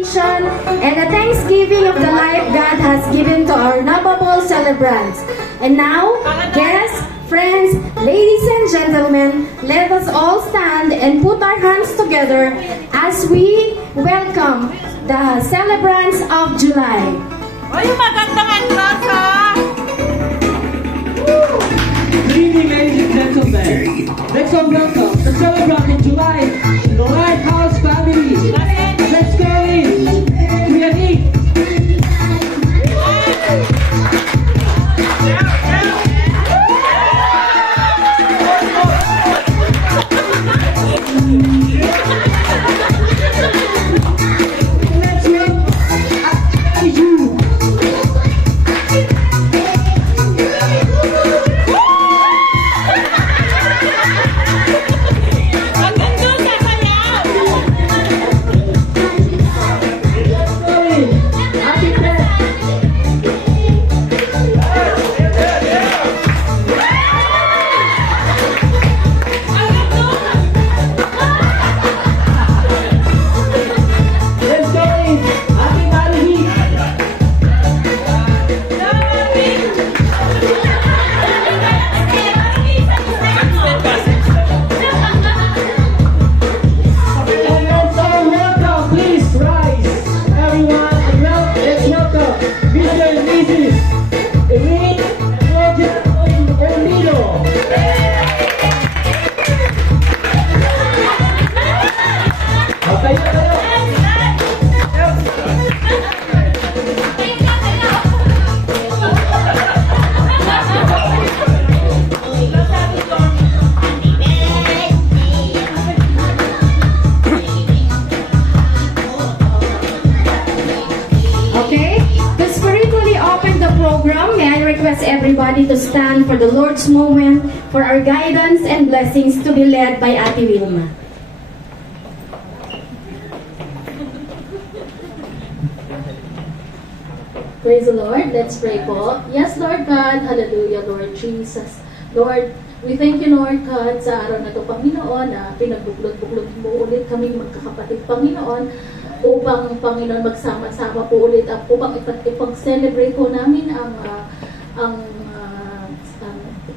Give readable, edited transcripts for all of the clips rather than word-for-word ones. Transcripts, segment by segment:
and a thanksgiving of the life God has given to our noble celebrants. And now, guests, friends, ladies and gentlemen, let us all stand and put our hands together as we welcome the celebrants of July. Ay, magandang entrance, ha? Good evening, ladies and gentlemen. Let's all welcome the celebrant in July, the Lighthouse family. Let's go in. Creative. Let's welcome you. Magandang sasayaw! Happy birthday. Let's go in. Happy Halloween. And let's all welcome, please rise. Everyone, let's welcome Mr. and Mrs. Elaine and Roger Orlino. Okay, tayo. Okay? To spiritually open the program, may I request everybody to stand for the Lord's moment for our guidance and blessings to be led by Ate Wilma. Praise the Lord. Let's pray po. Yes, Lord God. Hallelujah, Lord Jesus. Lord, we thank you, Lord God, sa araw na ito, Panginoon, na pinagbuklod-buklod mo ulit kami magkakapatid, Panginoon, upang, Panginoon, magsama-sama po ulit at upang ipag-celebrate po namin ang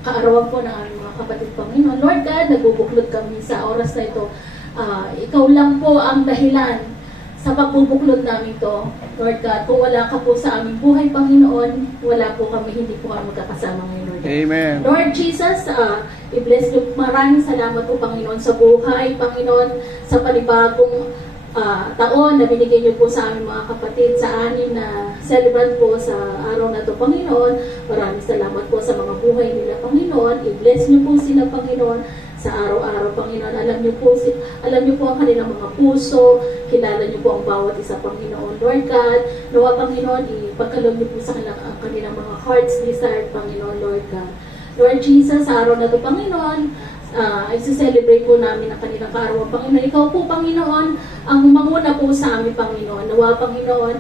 kaarawan po ng aming mga kapatid, Panginoon. Lord God, nagbubuklod kami sa oras na ito. Ikaw lang po ang dahilan sa pagbubuklod namin to, Lord God. Kung wala ka po sa aming buhay, Panginoon, wala po kami, hindi po kami magkakasama ngayon, Lord God. Amen. Lord Jesus, i-bless niyo. Maraming salamat po, Panginoon, sa buhay, Panginoon, sa panibagong taon na binigay niyo po sa aming mga kapatid, sa anim na celebrant po sa araw na to, Panginoon. Maraming salamat po sa mga buhay nila, Panginoon. I-bless niyo po sila, Panginoon, sa araw-araw, Panginoon. Alam niyo po ang kanilang mga puso, kilala niyo po ang bawat isa, Panginoon. Lord God, nawa, Panginoon, ipagkaloob niyo po sa ang kanilang mga hearts desire, Panginoon, Lord God. Lord Jesus, sa araw na ito, Panginoon, i-celebrate po namin ang kanilang kaarawan, Panginoon. Ikaw po, Panginoon, ang manguna po sa amin, Panginoon. Nawa, Panginoon,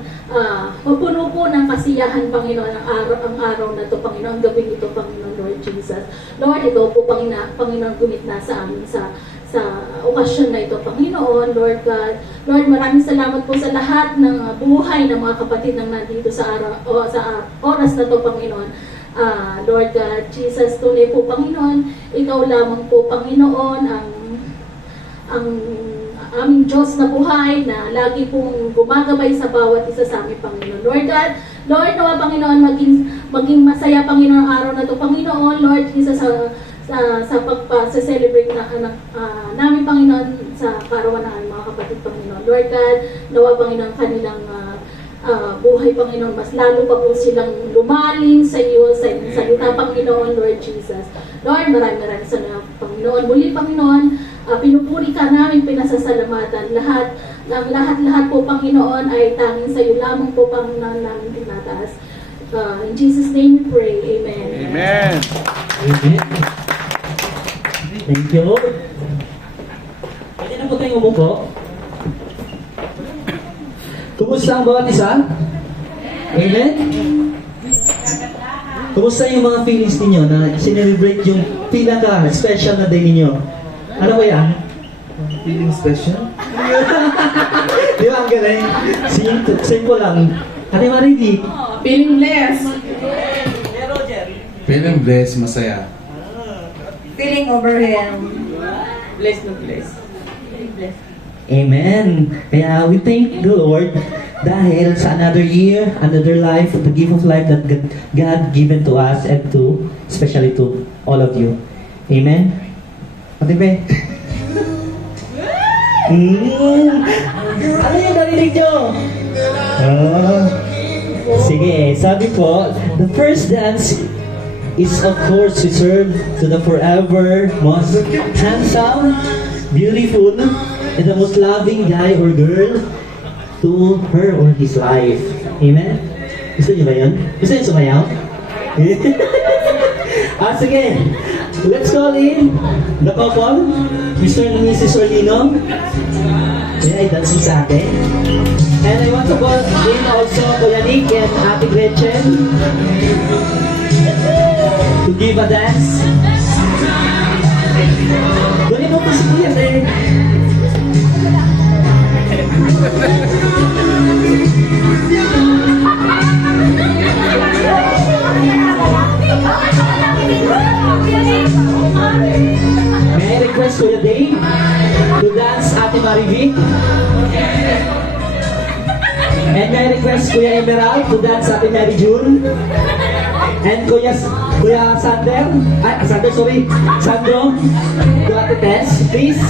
mapuno po ng kasiyahan, Panginoon, ang araw na ito, Panginoon, ang gabing ito, Panginoon, Lord Jesus. Lord, ikaw po, Panginoon, gumitna sa amin sa okasyon na ito, Panginoon, Lord God. Lord, maraming salamat po sa lahat ng buhay ng mga kapatid nang nandito sa oras na ito, Panginoon. Lord God, Jesus, tunay po, Panginoon, ikaw lamang po, Panginoon, ang aming Diyos na buhay na lagi pong gumagabay sa bawat isa sa aming, Panginoon. Lord God, Lord, nawa, Panginoon, maging masaya, Panginoon, ang araw na ito, Panginoon, Lord Jesus, sa pagpa-celebrate namin, Panginoon, sa karawan ng aming mga kapatid, Panginoon. Lord God, nawa, Panginoon, kanilang buhay, Panginoon, mas lalo pa po silang lumalim sa iyo, sa salita, Panginoon, Lord Jesus. Lord, maraming salamat, Panginoon. Muli, Panginoon, pinupuri ka namin, pinasasalamatan. Lahat po, Panginoon, ay tanging sa iyo lamang po, Panginoon, namin tinataas. In Jesus' name we pray. Amen. Amen. Amen. Thank you, Lord. Pwede na po tayong umupo. Kumusta ang bawat isa? Amen? Kumusta yung mga feelings ninyo na sinelebrate yung pinaka-special na day ninyo? Ano ba yan? Feeling special? Di ba ba ang galing? Simple lang. Ate Marivi. Feeling blessed. Feeling blessed, masaya. Feeling overwhelmed. Blessed na blessed. Amen. Kaya we thank the Lord dahil sa another year, another life, the gift of life that God given to us and to, especially to all of you. Amen. Ate Be. Ano yung narinig nyo? Sige, sabi po, the first dance is of course reserved to the forever most handsome, beautiful, and the most loving guy or girl to her or his life. Amen? Gusto niyo ba yun? Gusto niyo sumayaw? Sige. Let's call in the couple, Mr. and Mrs. Orlino. Yan ay dancing sa atin. And I want to call in also Kuya Nick and Ate Gretchen to give a dance. Doon mo po si Kuya eh. May I request Kuya Dave to dance Ate Marivi? And may I request Kuya Emerald to dance Ate Mary June? And Kuya Sander? Sandro? To Ate Tess, please?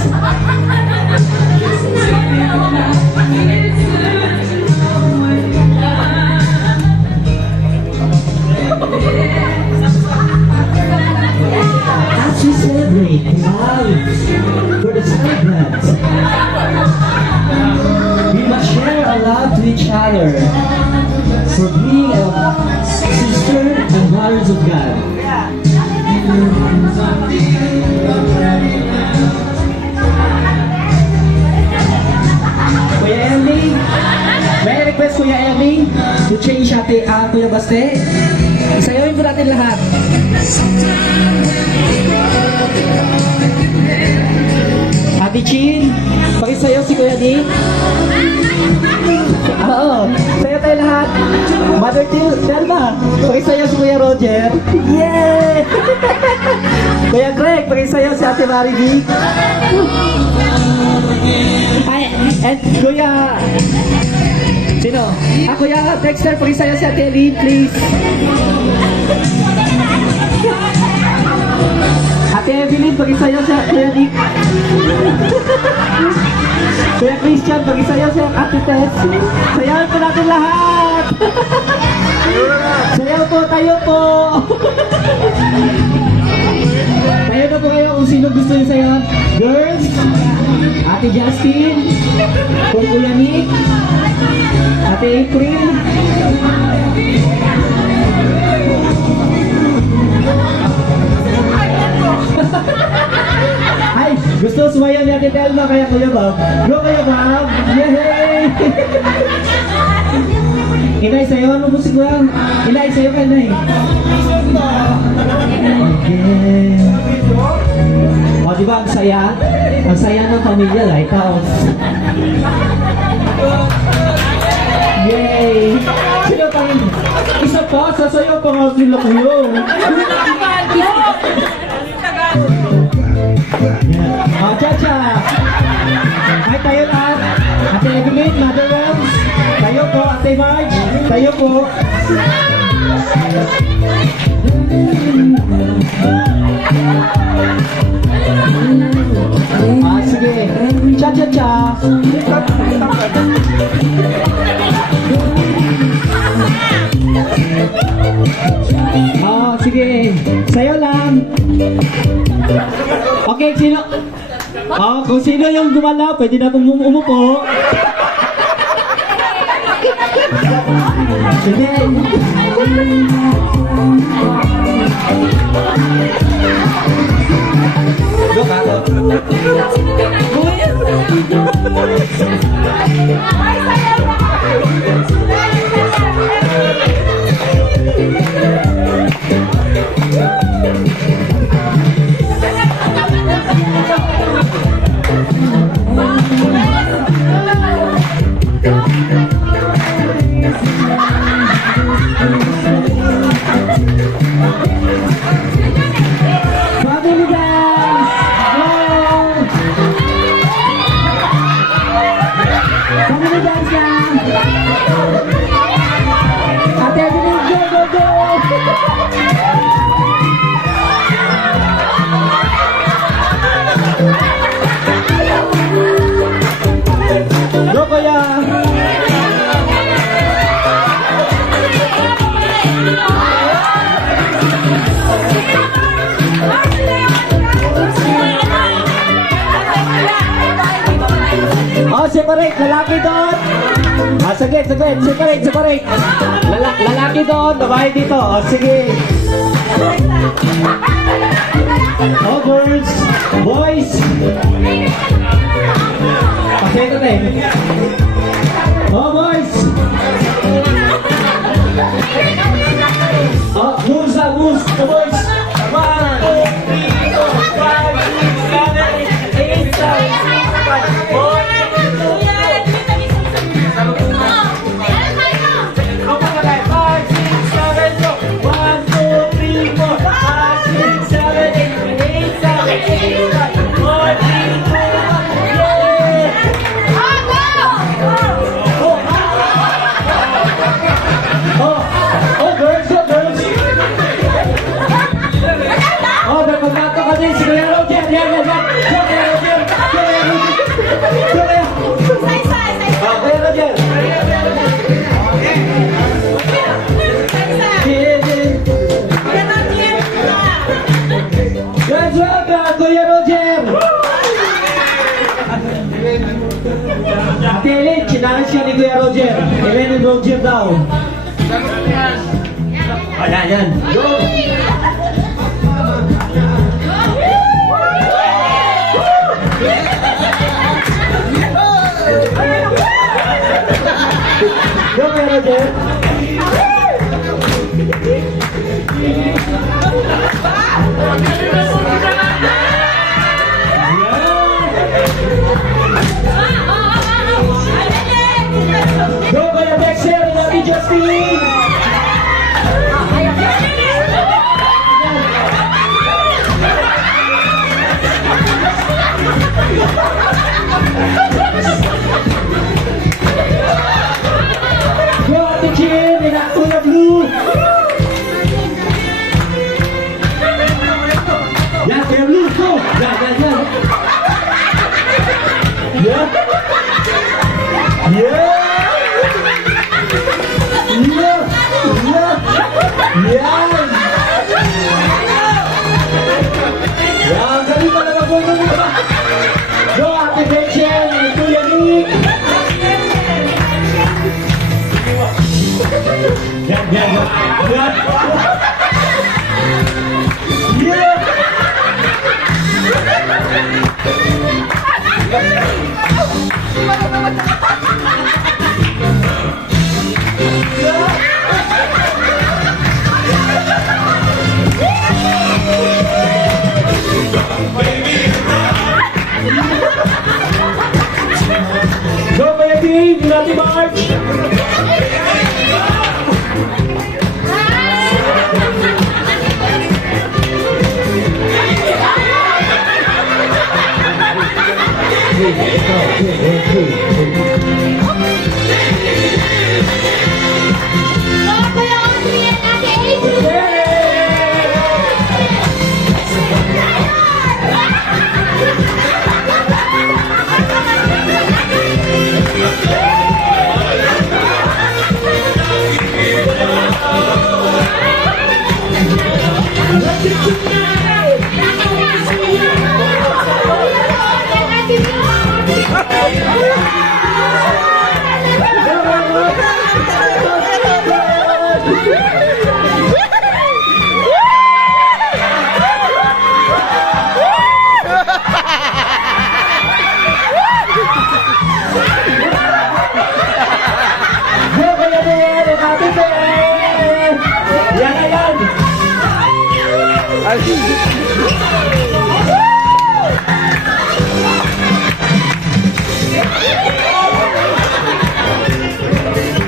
As we celebrate love for the celebrants, we must share our love to each other for being a sister and brothers of God. Kuya Emmy, may I request Kuya Emmy to change Kuya Baste? Isayawin po natin lahat. Ate Chin, pakisayaw si Kuya Nick. Oo, sayo tayo lahat. Mother Telma, pakisayaw si Kuya Roger. Yay! Kuya Greg, pakisayaw si Ate Marivi. Ay, and Kuya... Sino? Kuya Dexter, pakisayaw si Ate Eileen, please. Ate Evelyn, pakisayaw si Kuya Nick. Kuya Christian, pakisayaw si Ate Tess. Sayawan po natin lahat. Sayaw po, tayo po. Tayo na po kayo kung sino gusto nyo sayawan. Girls, Ate Justin, kung Kuya Nick, Ate April. Ay, gusto sumayaw ni Ate Telma kaya Kuya Bob. Go Kuya Bob! Yay! Inay, sayawan mo po si Kuya. Inay, sayaw ka Inay. Okay. O, diba ang saya? Ang saya ng pamilya, Lighthouse. Yay! Sino pa rin? Isa pa, sasayaw pa nga sila Kuya. Cha-cha! Ay, tayo lahat. Ate Evelyn, Mother Rose. Tayo po, Ate Marge. Tayo po. Sige. Cha-cha-cha. Sige. Sayo lang. Okay, sino? Kung sino yung gumala, pwede na pong umupo. Sige. Go, Kato. Family dance! Go! Family dance na! Ate Evelyn, go, go, go! Go, kuya! Oh, separate. Lalaki doon. Saglit. Separate. Lalaki doon. Babae dito. Oh, sige. Oh, girls. Boys. Pakita na eh. Oh, boys. Oh, moves. The boys. 1, 2, 3, 4, 5, 6, 7, 8, 'Kailangan siya ni Kuya Roger. Ellen and Roger daw. Yan. Go! Go, Kuya Roger. Go, Kuya Dexter and Ate Justine. Go, Ate Jim and Kuya Blue. Yan, Kuya Blue, go. Yan. Yeah. Yan! Yan! Galing pa naman po ito. Go, Ate Rachel! Kuya Nick! Yan! Go, Kuya Dave! Ate March!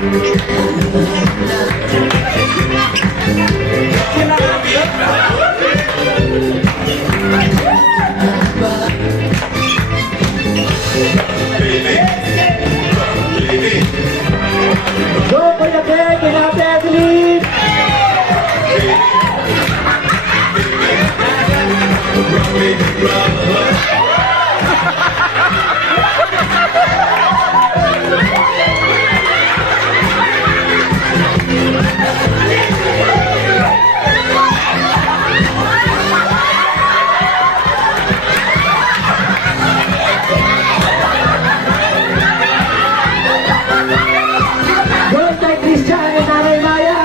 Go for the break and happy Evelyn! Go kay Christian and Nanay Maya!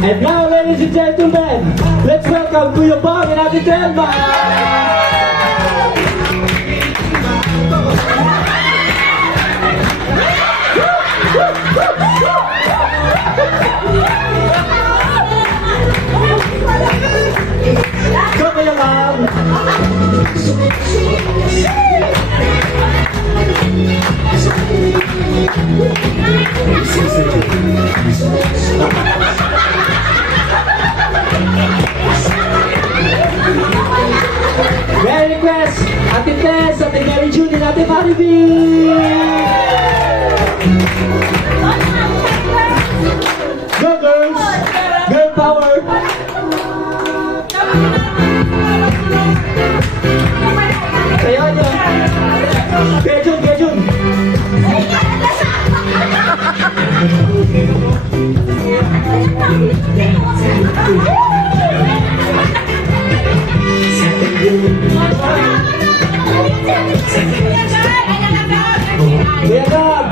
And now, ladies and gentlemen, let's welcome Kuya Bong and Ate Telma! Go Kuya Bong! May request, Ate Tess, Ate Mary June, and Ate Maribel! Go girls! Girl power! Sayo nyo! Kejun, Kejun! Kuya Gab!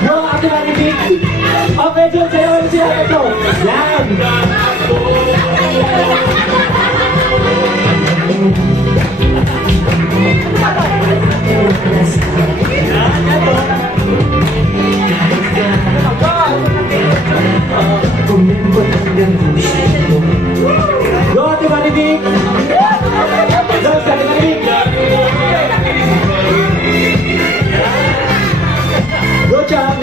Go, Ate Maribel! Okay, Jun, sayo nyo siya ito! Yan! Go, Ate Maribel! Go, Ate Maribel! Go, Chang!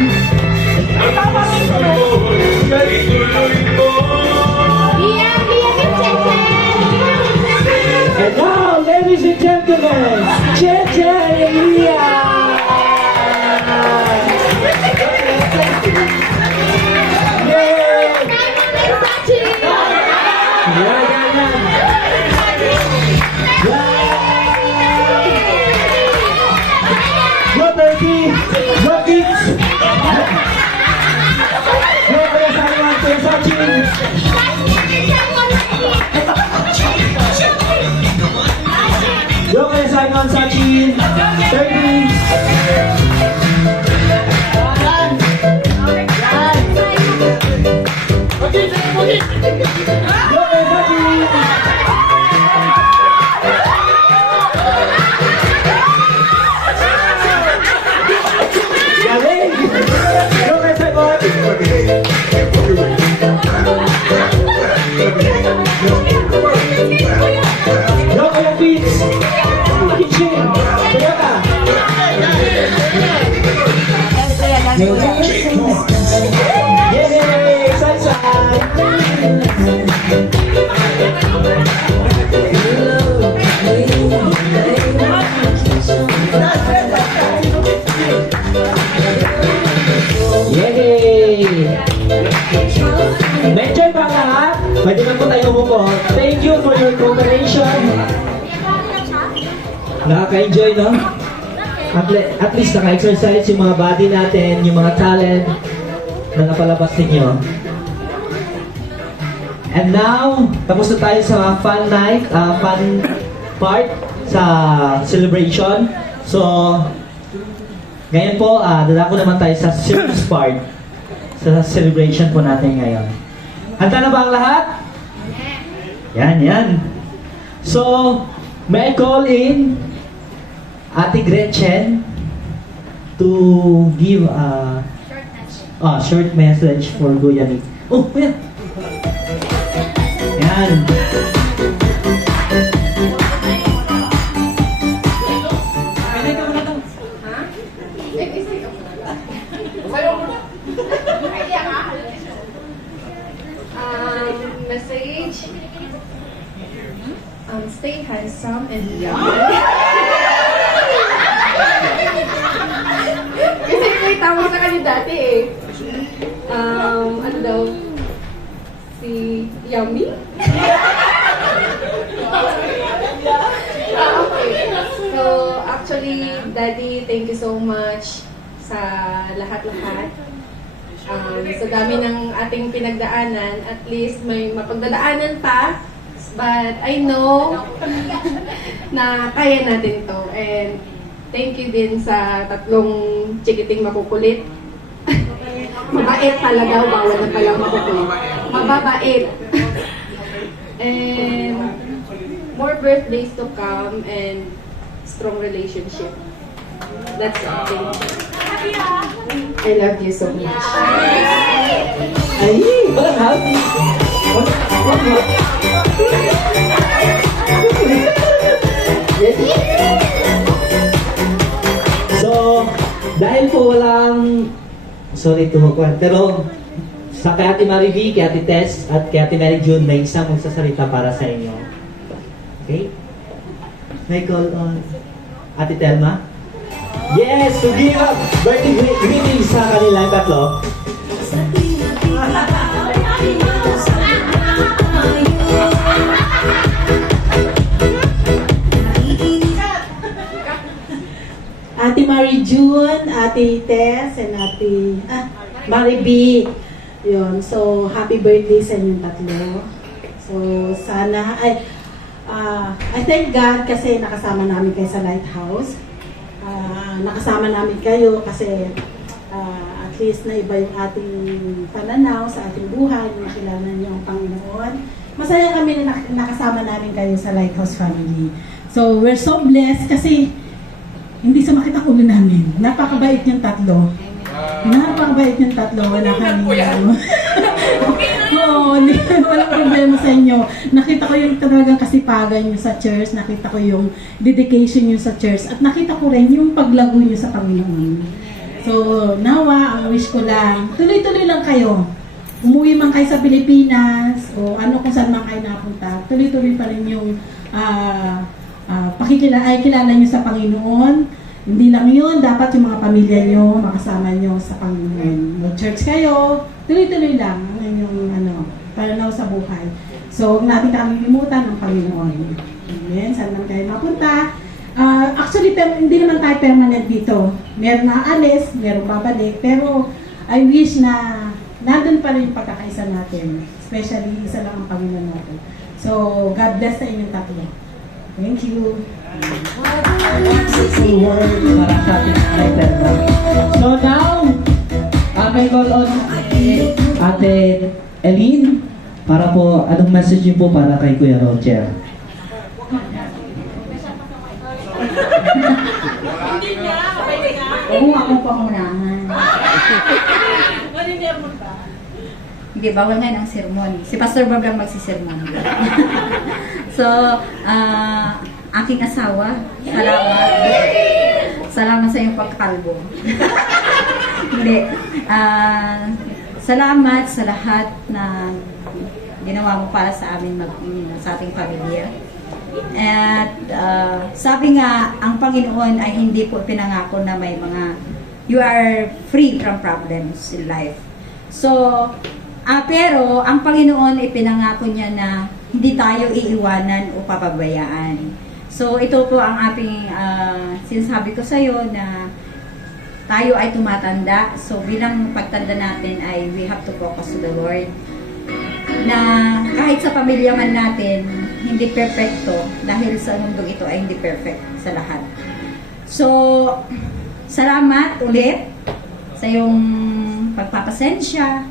And now, ladies and gentlemen, Cheche and Lia! Yay! Go, baby! Go, kids! Go, kaya Simon, kaya Sachin! Go, kaya Simon, Sachin! 30! Go, kaya Sachin! Galing! Go, kaya Simon! Go, kaya Vince! Kitchen! Toyota! Yay! Sunshine! Yay! Na-enjoy ba ang lahat? Pwede na po tayo umupo. Thank you for your cooperation. Nakaka-enjoy, no? At least naka-exercise yung mga body natin, yung mga talent na napalabas ninyo. And now, tapos na tayo sa fun night, fun part sa celebration. So, ngayon po, dadako naman tayo sa serious part sa celebration po natin ngayon. Handa na ba ang lahat? Yan. So, may I call in Ate Gretchen to give a short message for Guyani. Oh, kuya. Yan. Message. Stay handsome and young. Kasi may tawag sa kanya dati eh. Ano daw? Si Yummy? Okay. So, actually, Daddy, thank you so much sa lahat-lahat. Sa dami ng ating pinagdaanan, at least may mapagdadaanan pa. But I know na kaya natin to. And thank you din sa tatlong chikiting makukulit. Mabait talaga, bawal na palang makukulit. Mababait. And more birthdays to come and strong relationship. That's it. Thank you. I love you so much. Ay, walang happy. So, dahil po walang, sorry tumukuhan, pero sa kay Ate Mariví, kay Ate Tess, at kay Ate Mary June, may isang magsasalita para sa inyo. Okay? May call on Ate Telma? Yes! To give up birthday greetings sa kanilang tatlo. Ate Mary June, Ate Tess, and Ate Mary B. Yun. So, happy birthday sa inyong tatlo. So, sana, I thank God kasi nakasama namin kayo sa Lighthouse. Nakasama namin kayo kasi at least na iba yung ating pananaw sa ating buhay, nakilala niyo ang Panginoon. Masaya kami na nakasama namin kayo sa Lighthouse family. So, we're so blessed kasi hindi sumakit ang ulo namin. Napakabait yung tatlo. Napakabait yung tatlo. Wala kami. Oo, walang problema sa inyo. Nakita ko yung talagang kasipagan nyo sa church. Nakita ko yung dedication nyo sa church. At nakita ko rin yung paglago nyo sa Panginoon. So, nawa, ang wish ko lang, tuloy-tuloy lang kayo. Umuwi man kayo sa Pilipinas o ano kung saan man kayo napunta. Tuloy-tuloy pa rin yung kilala nyo sa Panginoon. Hindi lang yun, dapat yung mga pamilya nyo, makasama nyo sa Panginoon. Mag-church kayo, tuloy-tuloy lang ang inyong pananaw sa buhay. So, huwag natin kalilimutan ng Panginoon. Amen. Saan man kayo mapunta. Actually, hindi naman tayo permanent dito. Meron na alis, meron babalik. Pero, I wish na nandun pa rin yung pagkakaisa natin. Especially, isa lang ang Panginoon natin. So, God bless sa inyong tatlo. Thank you. Para sa ating Telma. So now, may call on Ate Eileen para po, anong message niyo po para kay Kuya Roger? Oo, ako po ang unahan. Hindi, bawal ngayon ang sermon. Si Pastor Bob lang magsisermon. So, aking asawa, salamat. Salamat sa iyong pagkalbo. Hindi. Salamat sa lahat na ginawa mo para sa amin, sa ating pamilya. At sabi nga, ang Panginoon ay hindi po pinangako na may mga, you are free from problems in life. So, pero ang Panginoon ay pinangako niya na hindi tayo iiwanan o papabayaan. So, ito po ang ating sinasabi ko sa iyo na tayo ay tumatanda. So, bilang pagtanda natin ay we have to focus to the Lord. Na kahit sa pamilya man natin, hindi perfecto dahil sa mundong ito ay hindi perfect sa lahat. So, salamat ulit sa iyong pagpapasensya,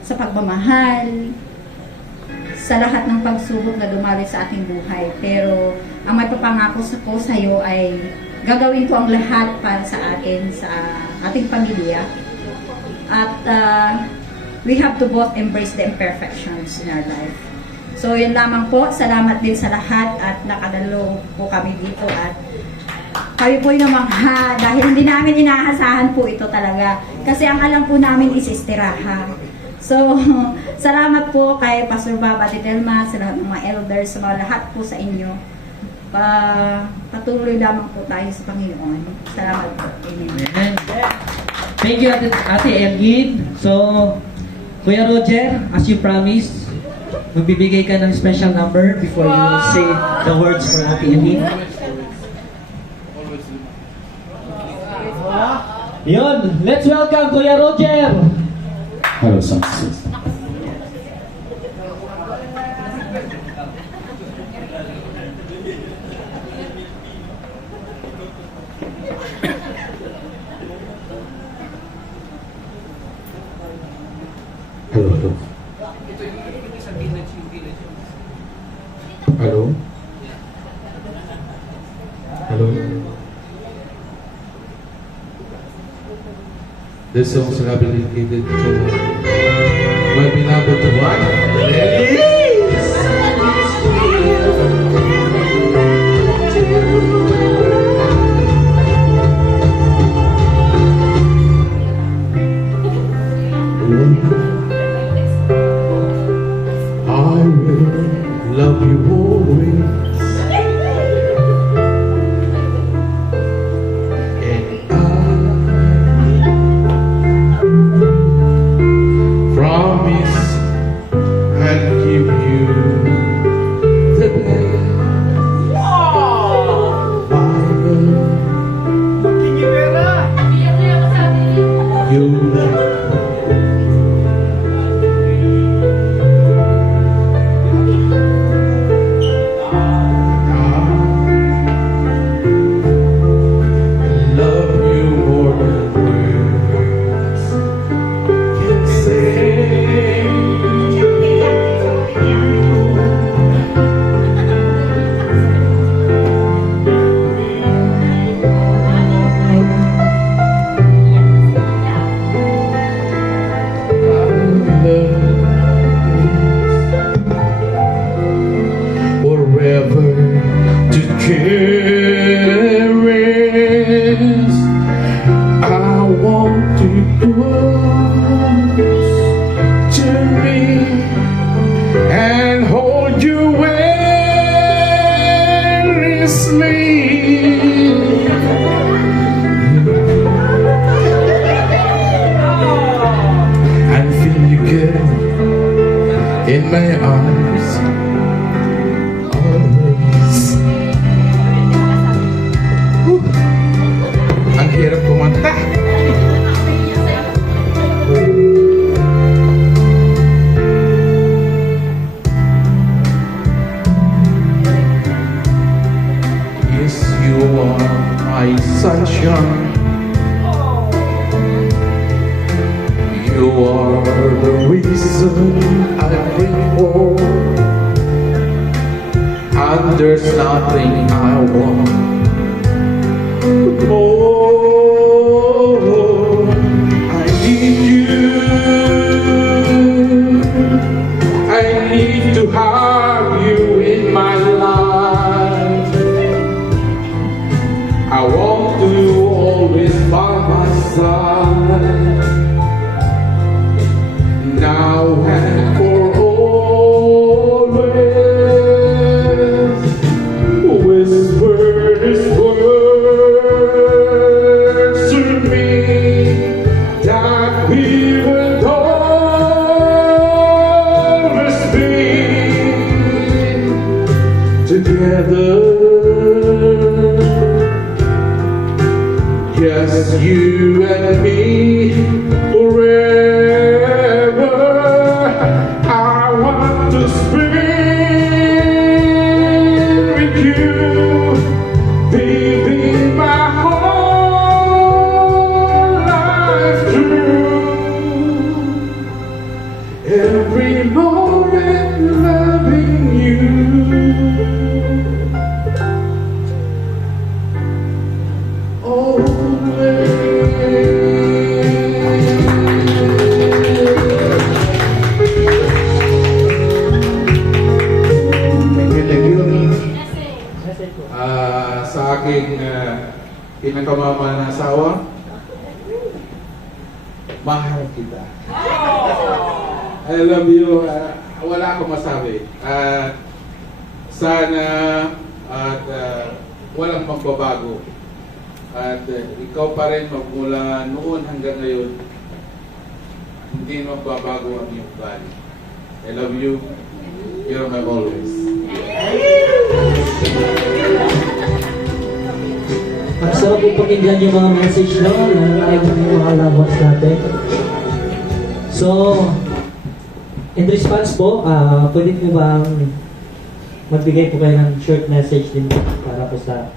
sa pagmamahal, sa lahat ng pagsubok na dumaloy sa ating buhay. Pero ang may papangako ko sa iyo ay gagawin ko ang lahat para sa atin, sa ating pamilya. At we have to both embrace the imperfections in our life. So yun lamang po, salamat din sa lahat at nakadalo po kami dito at kami po yung namangha dahil hindi namin inaasahan po ito talaga. Kasi ang alam po namin is istiraha. So, salamat po kay Pastor Bob at Delma, sa lahat ng mga elders, sa mga lahat po sa inyo. Patuloy lamang po tayo sa Panginoon. Salamat po. Amen. Amen. Thank you, Ate Elgin. So, Kuya Roger, as you promised, magbibigay ka ng special number before you say the words for Ate Elgin. Yun, let's welcome Kuya Roger! Hello, success. Hello. Hello. Hello. This song is dedicated to my beloved wife, I will love you always. Promise I'll give you the best. Love you more than words can say. Forever to cherish, I want to close to me and hold you endlessly. And feel you good in my arms always. Ang hirap kumanta. Yes, you are my sunshine. You are the reason I breathe for. And there's nothing I want more. I need you. I need to have you in my life. I want to always by my side. Now and for always. Whispers words. aking pinakamama na asawa, mahal kita. I love you. Wala akong masabi. Sana at walang magbabago. At ikaw pa rin magmula noon hanggang ngayon, hindi magbabago ang iyong ugali. I love you. You're my always. Ang sarap po pakinggan yung mga message no, ng mga loved ones natin. So, in response po, pwede po bang magbigay po kayo ng short message din para po sa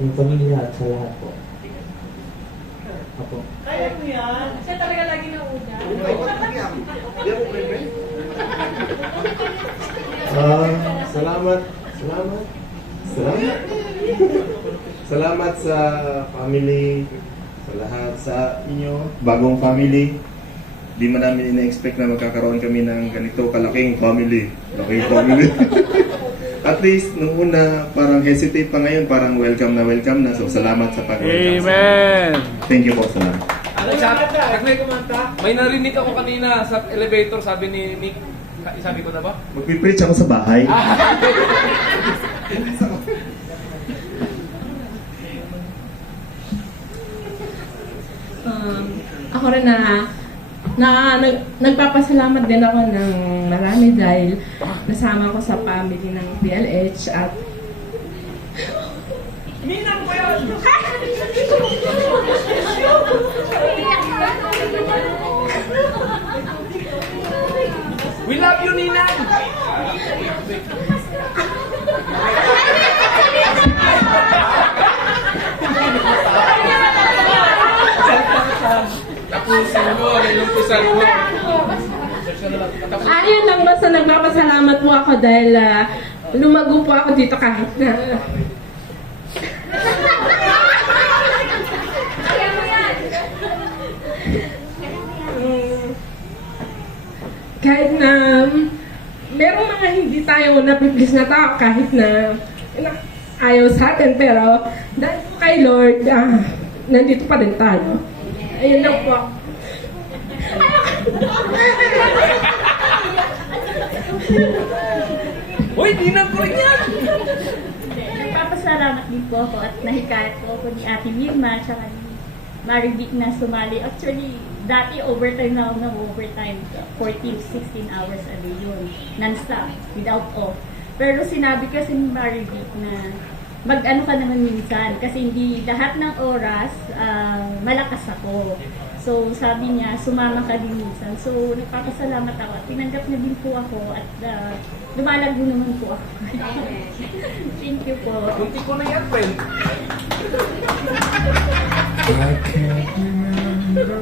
inyong pamilya at sa lahat po. Apo. Kaya ko yan. Siya talaga lagi na una. Salamat. Salamat sa family, sa lahat, sa inyo, bagong family. Di man namin ina-expect na magkakaroon kami ng ganito kalaking family. At least, nung una, parang hesitate pa ngayon, parang welcome na. So, salamat sa pag-welcome. Amen! Thank you po, salamat. May narinig ako kanina sa elevator, sabi ni Nick, sabi ko na ba? Magpipreach ako sa bahay. Ako rin nagpapasalamat din ako ng marami dahil nasama ko sa family ng PLH at Ninang ko yun! We love you, Ninang! Tapusin mo, nilumpisan mo. Ayun lang, basta nagpapasalamat po ako dahil lumago po ako dito kahit na merong mga hindi tayo napiplis na tao kahit na ayaw sa atin, pero dahil po kay Lord, nandito pa rin tayo. Ayun lang po. Uy, Ninang ko rin yan! Nagpapasalamat din po ako at nahikayat po ako ni Ate Vilma at saka ni Marivic na sumali. Actually, dati overtime na ako ng overtime. 14-16 hours a day yun. Non-stop, without off. Pero sinabi kasi ni Marivic na mag-ano ka naman minsan kasi hindi lahat ng oras malakas ako. So sabi niya, sumama ka din minsan. So nagpapasalamat ako at tinanggap niya din po ako at lumalago naman po ako. Thank you po. Kunti ko na yan, friend. I can't remember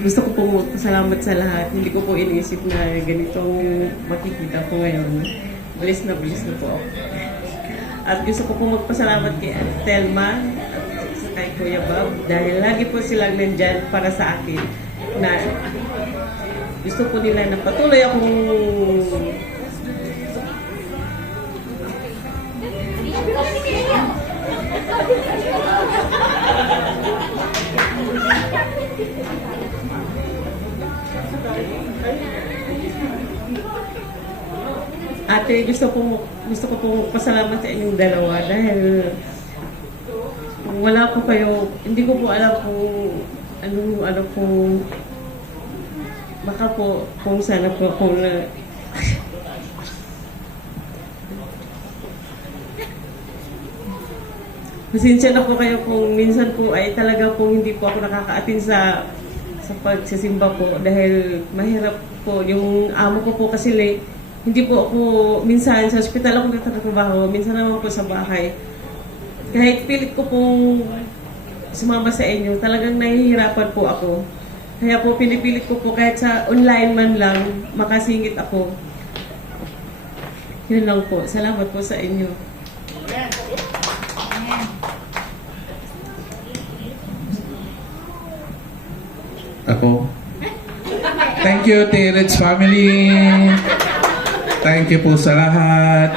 gusto ko po salamat sa lahat. Hindi ko po iniisip na ganitong makikita ko ngayon. Bless na po ako. At gusto ko po magpasalamat kay Telma at kay Kuya Bob dahil lagi po silang nandyan para sa akin na gusto po nila na patuloy akong Ate, gusto ko po pasalamat sa inyong dalawa dahil kung wala po kayo, hindi ko po alam kung baka po kung sana po kung pasensya na po kayo kung minsan po ay talaga po hindi po ako nakakaatin sa pagsisimba po dahil mahirap po yung amo ko po kasi hindi po ako minsan sa ospital ako nagtatrabaho, minsan naman po sa bahay. Kahit pilit ko pong sumama sa inyo, talagang nahihirapan po ako. Kaya po pinipilit ko po kahit sa online man lang makasingit ako. Yun lang po. Salamat po sa inyo. Ako? Thank you, Tirits family. Thank you po sa lahat.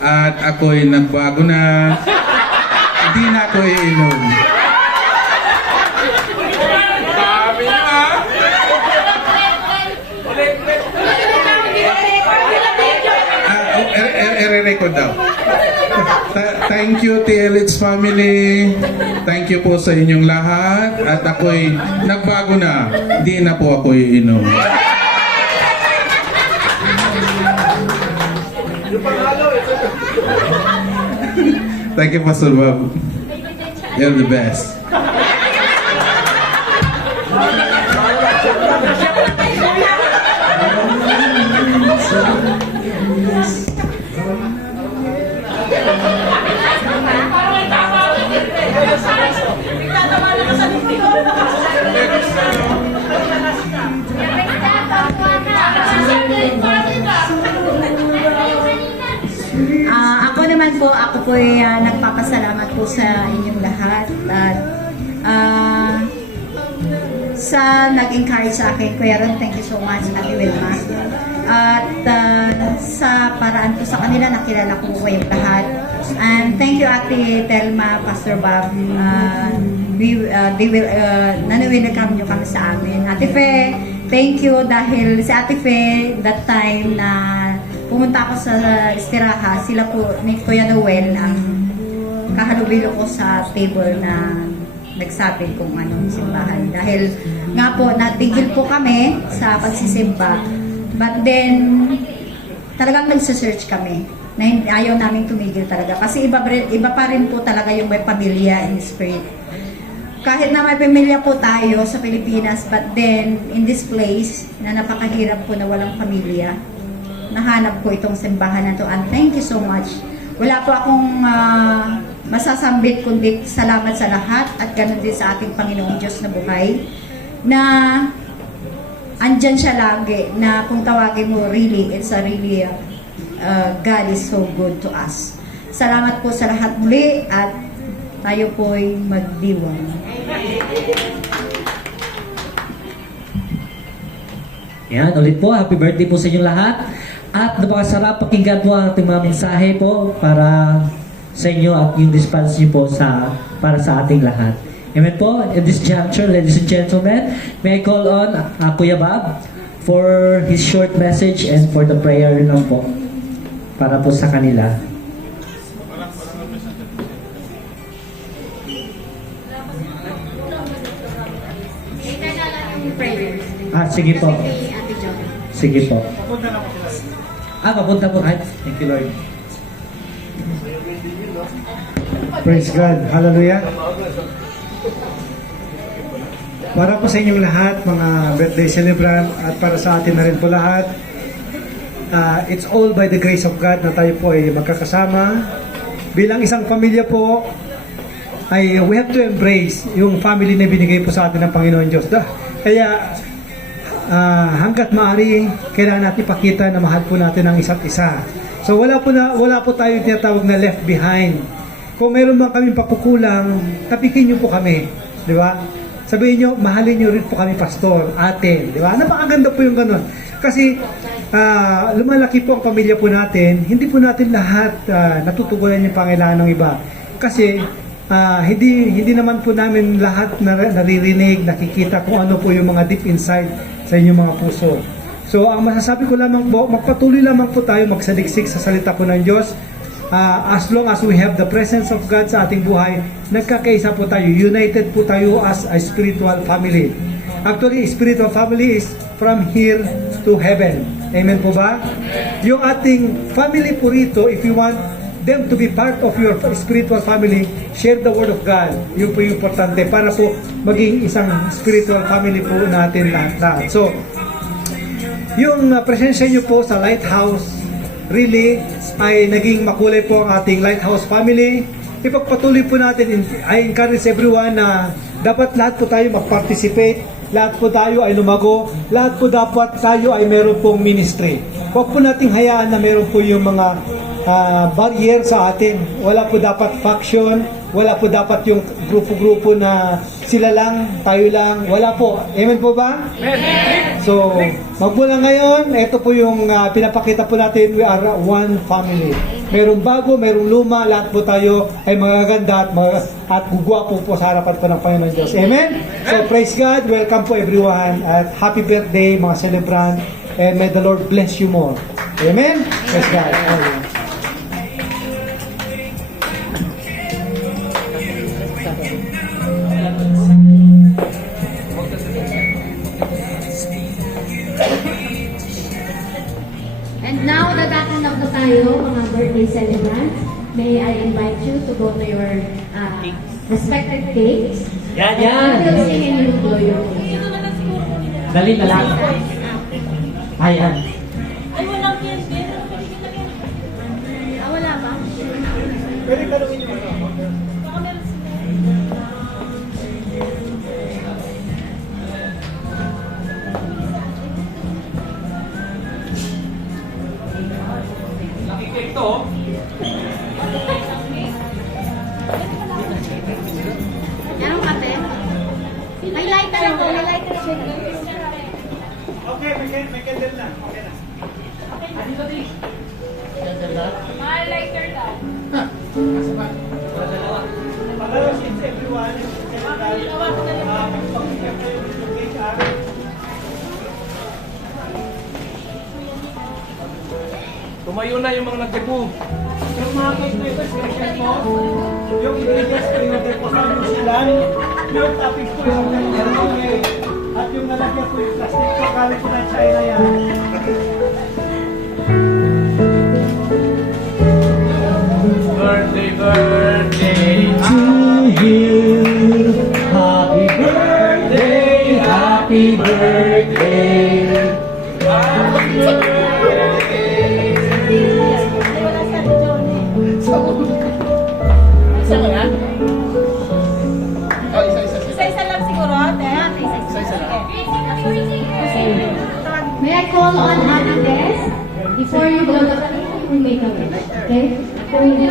At ako'y nagbago na. Hindi na ako iinom. Dami na! I-record daw. Thank you, TLH family. Thank you po sa inyong lahat. At ako'y nagbago na. Hindi na po ako iinom. Thank you, Pastor Bob. You're the best. Ako naman po, ako po ay nagpapasalamat po sa inyong lahat at sa nag-encourage sa akin, Kuya Ron, thank you so much, Ate Wilma. At sa paraan po sa kanila, nakilala ko po kayong lahat. And thank you, Ate Telma, Pastor Bob. Nanawilagan nyo kami sa amin. Ate Fe, thank you dahil si Ate Fe, that time na pumunta ako sa Estiraha, sila po ni Kuya Noel ang kahalubilo ko sa table na nagsabi kung anong simbahan. Dahil nga po, natigil po kami sa pagsisimba. But then, talagang nagsasearch kami na ayaw namin tumigil talaga. Kasi iba pa rin po talaga yung may pamilya in spirit. Kahit na may pamilya po tayo sa Pilipinas, but then, in this place, na napakahirap po na walang pamilya, nahanap ko itong simbahan na to. And thank you so much. Wala po akong masasambit kundi salamat sa lahat at ganun din sa ating Panginoong Diyos na buhay na andyan siya lagi na kung tawagin mo really, it's a really God is so good to us. Salamat po sa lahat muli at tayo po'y magdiwang. Yan, ulit po, happy birthday po sa inyong lahat. At napakasarap pakinggan po ang ating mga mensahe po para sa inyo at yung dispatch niyo po para sa ating lahat. Amen po. At this juncture, ladies and gentlemen, may I call on Kuya Bob for his short message and for the prayer lang po para po sa kanila. Sige po. Sige po. Papunta po. Thank you, Lord. Praise God. Hallelujah. Para po sa inyong lahat, mga birthday celebrant, at para sa atin na rin po lahat, it's all by the grace of God na tayo po ay magkakasama. Bilang isang pamilya po, we have to embrace yung family na binigay po sa atin ng Panginoon Diyos. Kaya, hanggat maaari, kailangan natin ipakita na mahal po natin ang isa't isa. So wala po tayo tinatawag na left behind. Kung meron man kaming pagkukulang, tapikin niyo po kami, di ba? Sabihin niyo, mahalin niyo rin po kami, pastor, ate, di ba? Napakaganda po yung ganun. Kasi lumalaki po ang pamilya po natin, hindi po natin lahat natutugunan yung pangailangan ng iba. Kasi hindi naman po namin lahat naririnig, nakikita kung ano po yung mga deep inside sa inyong mga puso. So, ang masasabi ko lamang po, magpatuloy lamang po tayo magsaliksik sa salita po ng Diyos. As long as we have the presence of God sa ating buhay, nagkakaisa po tayo, united po tayo as a spiritual family. Actually, spiritual family is from here to heaven. Amen po ba? Yung ating family po rito, if you want them to be part of your spiritual family, share the Word of God. Yun po yung importante para po maging isang spiritual family po natin lahat. So, yung presensya nyo po sa Lighthouse, really, ay naging makulay po ang ating Lighthouse family. Ipagpatuloy po natin, I encourage everyone na dapat lahat po tayo mag-participate, lahat po tayo ay lumago, lahat po dapat tayo ay meron pong ministry. Huwag po nating hayaan na meron po yung mga barrier sa atin. Wala po dapat faction, wala po dapat yung grupo-grupo na sila lang, tayo lang, wala po. Amen po ba? So, magmula ngayon, ito po yung pinapakita po natin, we are one family. Merong bago, merong luma, lahat po tayo ay magaganda at gugwapo po sa harapan po ng Panginoon Diyos. Amen? So, praise God, welcome po everyone, at happy birthday mga celebrant, and may the Lord bless you more. Amen? Praise God. Amen. And now, dadating na po tayo, mga birthday celebrants. May I invite you to go to your respected cakes. Yan. And we'll sing and you blow your cake. Dali na lang. Ayan. Wala ba? Pwede kalungin yung Nakikik to. Yan ang kate. May lighter ako. May lighter siya. Okay, may candle na. Okay na. Mahal lighter daw. Pangalawa, since everyone is magpapakita kayo ng HR. Tumayo na yung mga nag-debut. Yung mga cake na ito, special po. Yung ingredients po yung nagdeposan nyo sila. Yung toppings po yung nagdeposan. At yung nalagyan po yung plastic po, galing po ng China yan. Birthday, birthday. To you, happy birthday, happy birthday. Isa-isa lang siguro, ate. Isa-isa lang. May I call on Ate Tess? Before you blow the cake, you will make a wish. Okay? Before you do.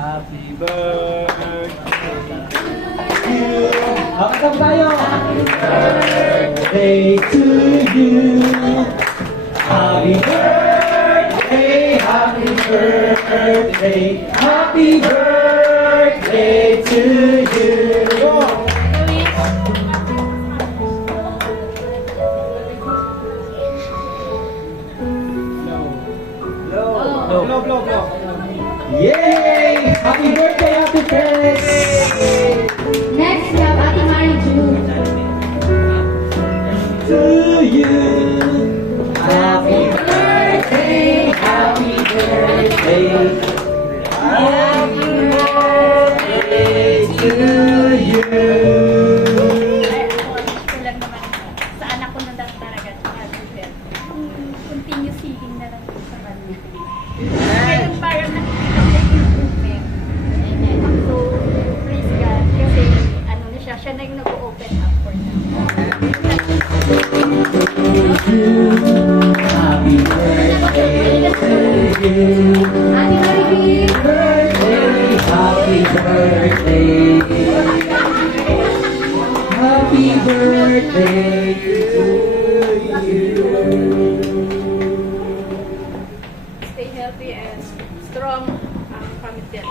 Happy birthday. Hakasam tayo. Birthday to you. Happy birthday, happy birthday, happy birthday to you. Blow. Yay! Happy birthday, Ate Tess! Next, we have Ate Mary June. To you. Happy birthday, happy birthday. Happy birthday to you. Tulad naman sa anak ko na talaga continue seeking na lang sa kanya. Kaya parang nakikita ko yung improvement. So, praise God. Kasi ano na siya na yung nag-open up for now. Happy birthday to you. Ate Mary Happy birthday. Happy birthday to you. Stay healthy and strong ang family.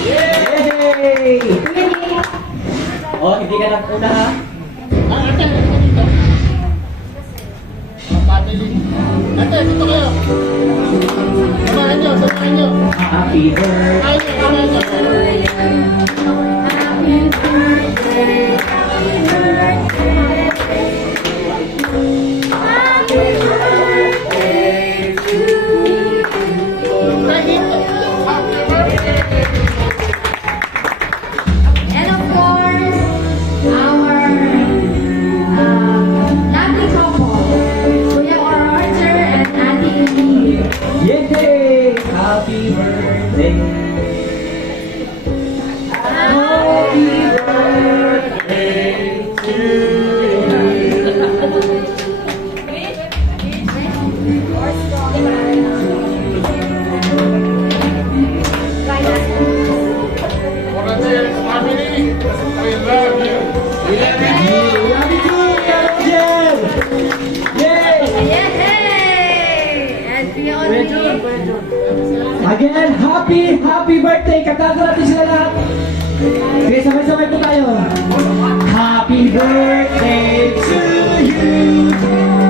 Yay! Oh, hindi ka lang una ha? Happy birthday. And of course, our lovely couple, Kuya Roger and Ate Lee. Yay! Again, happy birthday! Katago natin sila lahat. Sige, sabay-sabay po tayo. Happy birthday to you.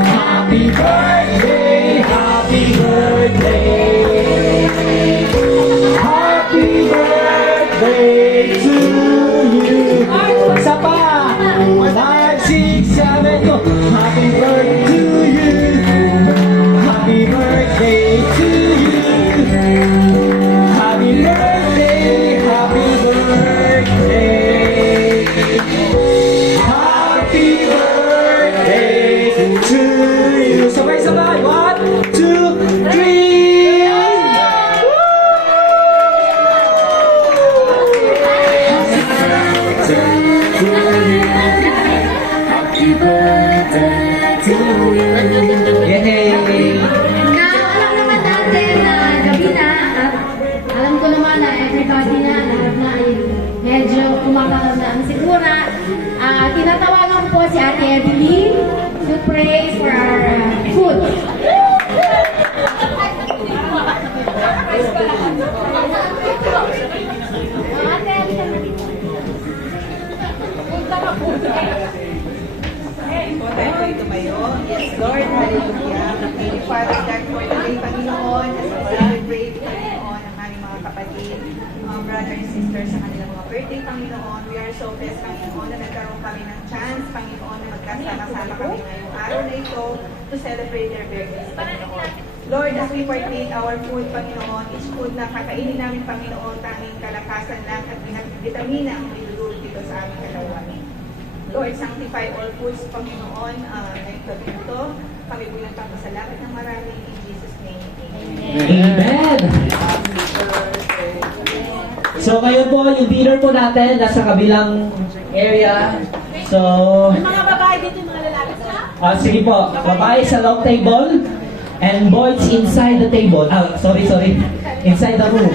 Happy birthday, happy birthday. Happy birthday to you. Isa pa. 5, 6, 7, go. Happy birthday to you. Happy birthday to you. Happy birthday, happy birthday. Happy birthday to you. Sabay-sabay. 1, 2, 3. Happy birthday to you. Yay! Now, alam naman natin na gabi na at alam ko naman na everybody na lahat na ay medyo kumakalam na ang sigura. Tinatawagan ko po si Ate Evelyn to pray for our food. Po tayo po tumayo. Yes, Lord, hallelujah. Thank you, Father God, for the day, Panginoon, as we celebrate, Panginoon, ang aming mga kapatid, mga brother and sister sa kanilang mga birthday, Panginoon. We are so blessed, Panginoon, na nagkaroon kami ng chance, Panginoon, na magkasama-sama kami ngayong araw na ito to celebrate their birthdays, Panginoon. Lord, as we partake our food, Panginoon, each food na kakainin namin, Panginoon, tanging kalakasan lang at vitamina ang nilululot dito sa aming katawan. Lord, sanctify all foods, Panginoon, ngayong gabi ito. Kami po nagpapasalamat ng marami in Jesus' name. Amen! So ngayon po, yung dinner po natin nasa kabilang area. So, Mga babae dito, mga lalaki sa? sige po, babae sa long table and boys inside the table. Sorry. Inside the room.